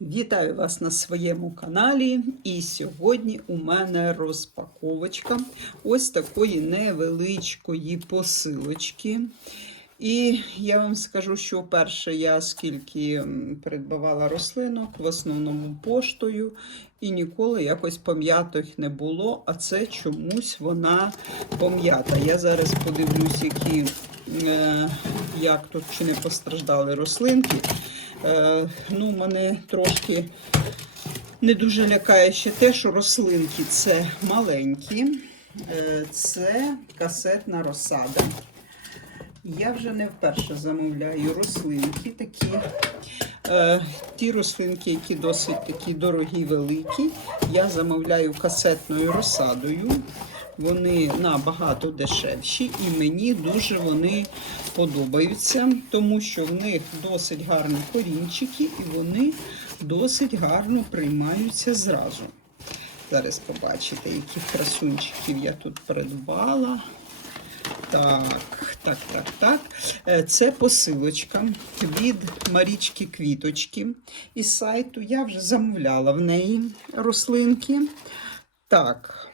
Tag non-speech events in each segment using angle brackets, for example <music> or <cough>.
Вітаю вас на своєму каналі. І сьогодні у мене розпаковочка ось такої невеличкої посилочки. І я вам скажу, що вперше я скільки придбавала рослинок, в основному поштою, і ніколи якось пом'ятих не було, а це чомусь вона пом'ята. Я зараз подивлюсь, які, е, як тут чи не постраждали рослинки. Е, ну, мене трошки не дуже лякає ще те, що рослинки це маленькі, е, це касетна розсада. Я вже не вперше замовляю рослинки такі. Е, ті рослинки, які досить такі дорогі, великі, я замовляю касетною розсадою. Вони набагато дешевші і мені дуже вони подобаються, тому що в них досить гарні корінчики і вони досить гарно приймаються зразу. Зараз побачите, яких красунчиків я тут придбала. Так, так, так, так. Е, Це посилочка від Марічки Квіточки із сайту. Я вже замовляла в неї рослинки. Так.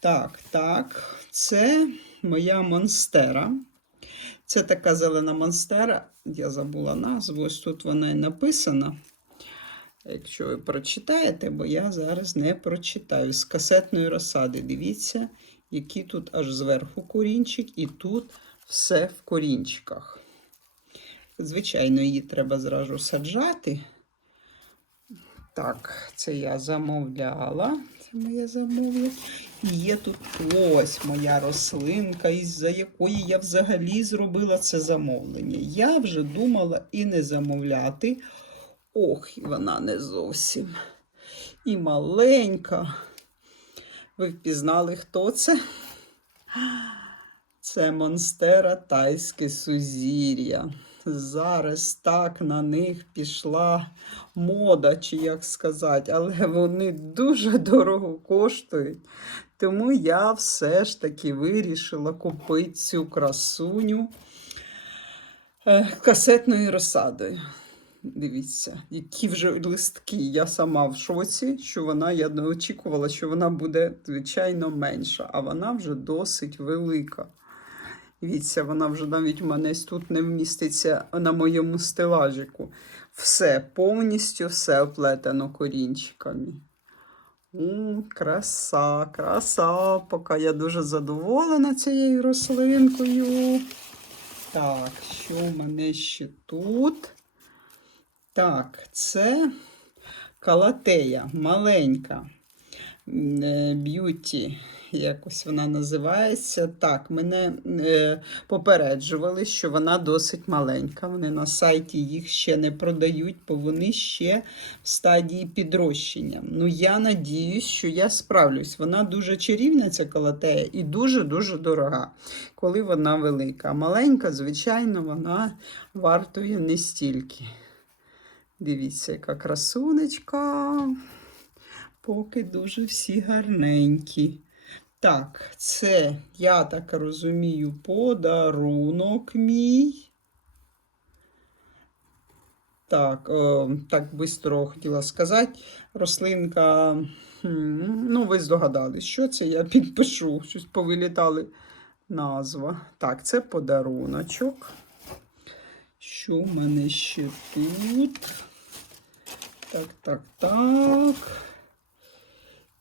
Так, так. Це моя монстера. Це така зелена монстера. Я забула назву. Ось тут вона і написана. Якщо ви прочитаєте, бо я зараз не прочитаю. З касетної розсади. Дивіться, який тут аж зверху корінчик, і тут все в корінчиках. Звичайно, її треба зразу саджати. Так, це я замовляла. Це моє замовлення. І є тут ось моя рослинка, із-за якої я взагалі зробила це замовлення. Я вже думала і не замовляти. Ох, і вона не зовсім. І маленька. Ви впізнали, хто це? Це монстера тайське сузір'я. Зараз так на них пішла мода, чи як сказати, але вони дуже дорого коштують. Тому я все ж таки вирішила купити цю красуню е, касетною розсадою. Дивіться, які вже листки. Я сама в шоці, що вона, я не очікувала, що вона буде, звичайно, менша, а вона вже досить велика. Дивіться, вона вже навіть в мене тут не вміститься на моєму стелажику. Все, повністю все оплетено корінчиками. М, краса, краса. Поки я дуже задоволена цією рослинкою. Так, що в мене ще тут? Так, це калатея маленька е, б'юті, якось вона називається. Так, мене е, попереджували, що вона досить маленька. Вони на сайті їх ще не продають, бо вони ще в стадії підрощення. Ну, я надіюсь, що я справлюсь. Вона дуже чарівна, ця калатея, і дуже-дуже дорога, коли вона велика. Маленька, звичайно, вона вартує не стільки. Дивіться, яка красунечка. Поки дуже всі гарненькі. Так, це, я так розумію, подарунок мій. Так, о, так швидко хотіла сказати. Рослинка, ну, ви здогадались, що це? Я підпишу, щось повилітали назва. Так, це подаруночок. Що в мене ще тут? Так, так, так.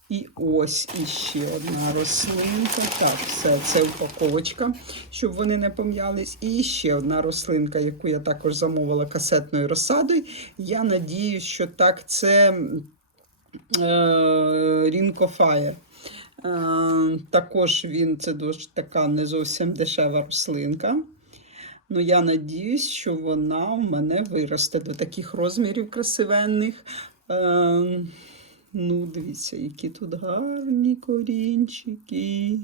І ось іще одна рослинка. Так, все, це упаковочка, щоб вони не пом'ялись. І ще одна рослинка, яку я також замовила касетною розсадою. Я надію, що так, це е, Rinco Е, також він це дуже така не зовсім дешева рослинка. Ну, я надіюсь, що вона в мене виросте до таких розмірів красивенних. Е, ну, дивіться, які тут гарні корінчики.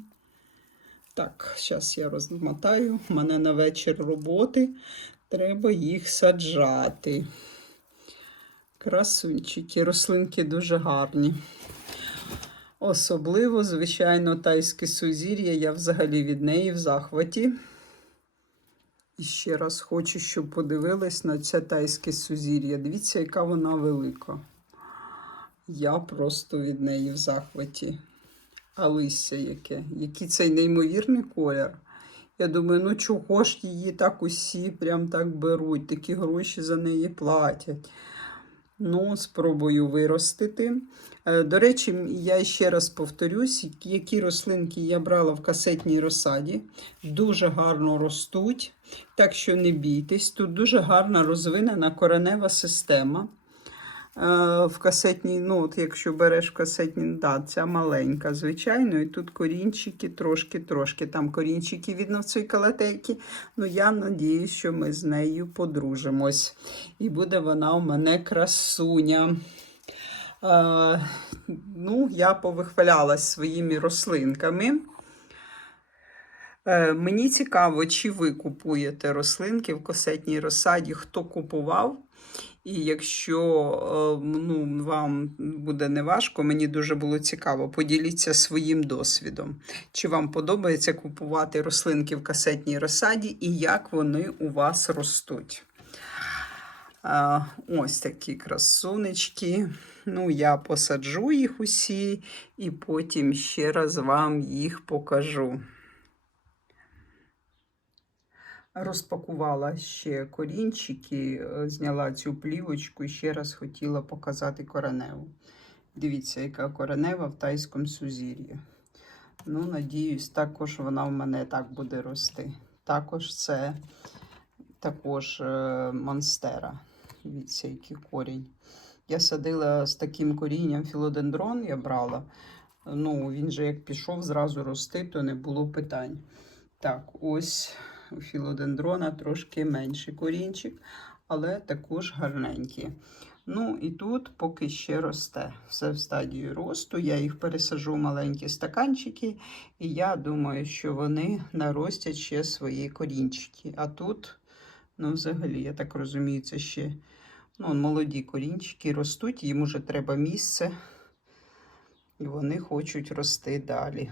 Так, зараз я розмотаю. У мене на вечір роботи. Треба їх саджати. Красунчики, рослинки дуже гарні. Особливо, звичайно, тайське сузір'я. Я взагалі від неї в захваті. І ще раз хочу, щоб подивились на це тайське сузір'я. Дивіться, яка вона велика. Я просто від неї в захваті. А листя яке? Який цей неймовірний колір. Я думаю, ну чого ж її так усі прям так беруть, такі гроші за неї платять. Ну, спробую виростити. Е, До речі, я ще раз повторюсь, які рослинки я брала в касетній розсаді. Дуже гарно ростуть, так що не бійтесь. Тут дуже гарна розвинена коренева система. Е, В касетній, ну, от якщо береш в касетній, да, ця маленька, звичайно, і тут корінчики трошки-трошки. Там корінчики видно в цій калатейці. Ну, я надіюсь, що ми з нею подружимось. І буде вона у мене красуня. Е, ну, я повихвалялась своїми рослинками. Е, Мені цікаво, чи ви купуєте рослинки в касетній розсаді, хто купував. І якщо е, ну, вам буде неважко, мені дуже було цікаво, поділіться своїм досвідом. Чи вам подобається купувати рослинки в касетній розсаді і як вони у вас ростуть? Ось такі красунечки. Ну, я посаджу їх усі і потім ще раз вам їх покажу. Розпакувала ще корінчики, е, зняла цю плівочку і ще раз хотіла показати кореневу. Дивіться, яка коренева в тайському сузір'ї. Ну, надіюсь, також вона в мене так буде рости. Також це також е, монстера. Дивіться, який корінь. Я садила з таким корінням філодендрон, я брала. Ну, він же як пішов зразу рости, то не було питань. Так, ось у філодендрона трошки менший корінчик, але також гарненький. Ну і тут поки ще росте. Все в стадії росту. Я їх пересажу в маленькі стаканчики, і я думаю, що вони наростять ще свої корінчики. А тут, ну, взагалі, я так розумію, це ще ну, молоді корінчики ростуть, їм уже треба місце, і вони хочуть рости далі.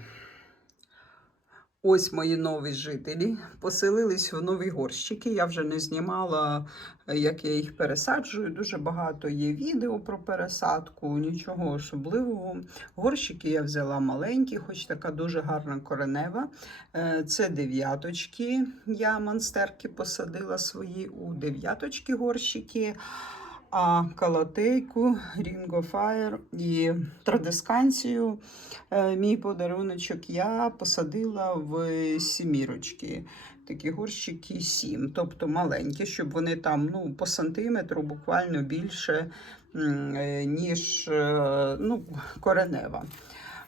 Ось мої нові жителі поселились в нові горщики. Я вже не знімала, е, як я їх пересаджую. Дуже багато є відео про пересадку, нічого особливого. Горщики я взяла маленькі, хоч така дуже гарна коренева. Е, Це дев'яточки. Я монстерки посадила свої у дев'яточки горщики. А калатейку, Ringo Fire і традисканцію, е, мій подаруночок, я посадила в сімірочки. Такі горщики сім, тобто маленькі, щоб вони там ну, по сантиметру буквально більше, е, ніж е, ну, коренева.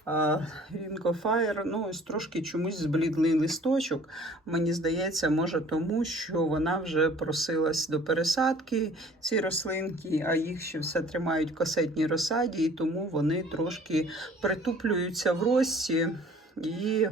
Fire, ну ось трошки чомусь зблідлий листочок. Мені здається, може тому, що вона вже просилась до пересадки, ці рослинки, а їх ще все тримають в касетній розсаді, і тому вони трошки притуплюються в рості. І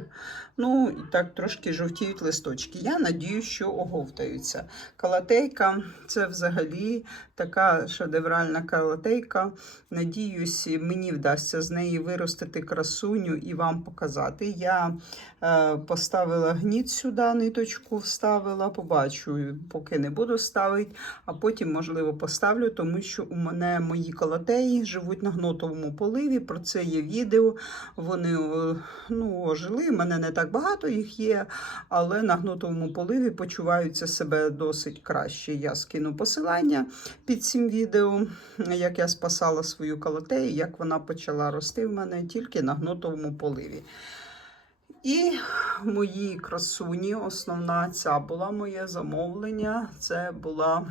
ну, так трошки жовтіють листочки. Я надію, що оговтаються. Калатейка це взагалі така шедевральна калатейка. Надіюсь, мені вдасться з неї виростити красуню і вам показати. Я е, поставила гніт сюди, ниточку вставила, побачу, поки не буду ставити, а потім, можливо, поставлю, тому що у мене мої калатеї живуть на гнотовому поливі. Про це є відео. Вони ну, ожили. У мене не так багато їх є, але на гнотовому поливі почуваються себе досить краще. Я скину посилання під цим відео, як я спасала свою калатею, як вона почала рости в мене тільки на гнотовому поливі. І мої красуні, основна ця була моє замовлення. Це була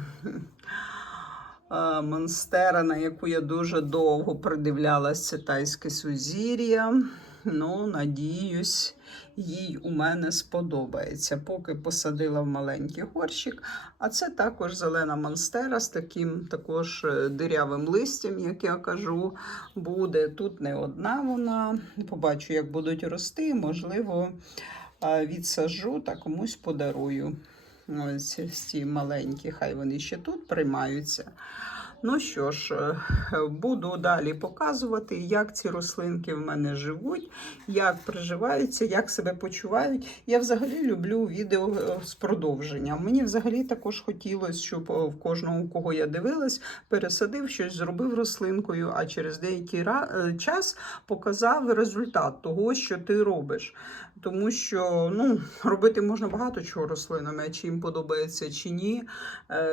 е, монстера, на яку я дуже довго придивлялася, тайське сузір'я. Ну, надіюсь, їй у мене сподобається. Поки посадила в маленький горщик. А це також зелена монстера з таким також е, дирявим листям, як я кажу, буде. Тут не одна вона. Побачу, як будуть рости. Можливо, відсажу та комусь подарую. Ось ці маленькі, хай вони ще тут приймаються. Ну що ж, е, буду далі показувати, як ці рослинки в мене живуть, як приживаються, як себе почувають. Я взагалі люблю відео е, з продовженням. Мені взагалі також хотілося, щоб е, в кожного, у кого я дивилась, пересадив щось, зробив рослинкою, а через деякий час показав результат того, що ти робиш. Тому що ну, робити можна багато чого рослинами, а чи їм подобається чи ні,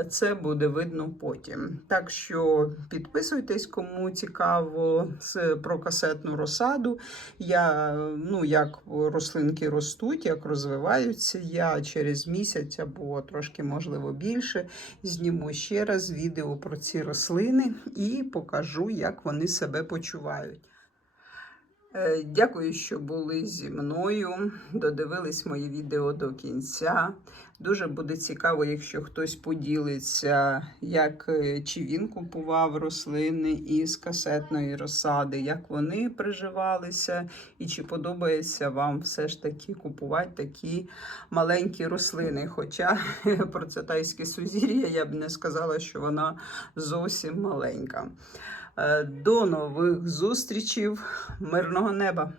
це буде видно потім. Так що підписуйтесь, кому цікаво про касетну розсаду. Я, ну, як рослинки ростуть, як розвиваються. Я через місяць або трошки, можливо, більше зніму ще раз відео про ці рослини і покажу, як вони себе почувають. Е, Дякую, що були зі мною. Додивились моє відео до кінця. Дуже буде цікаво, якщо хтось поділиться, як е, чи він купував рослини із касетної розсади, як вони приживалися, і чи подобається вам все ж таки купувати такі маленькі рослини. Хоча <laughs> про цатайське сузір'я я б не сказала, що вона зовсім маленька. Е, До нових зустрічей, мирного неба!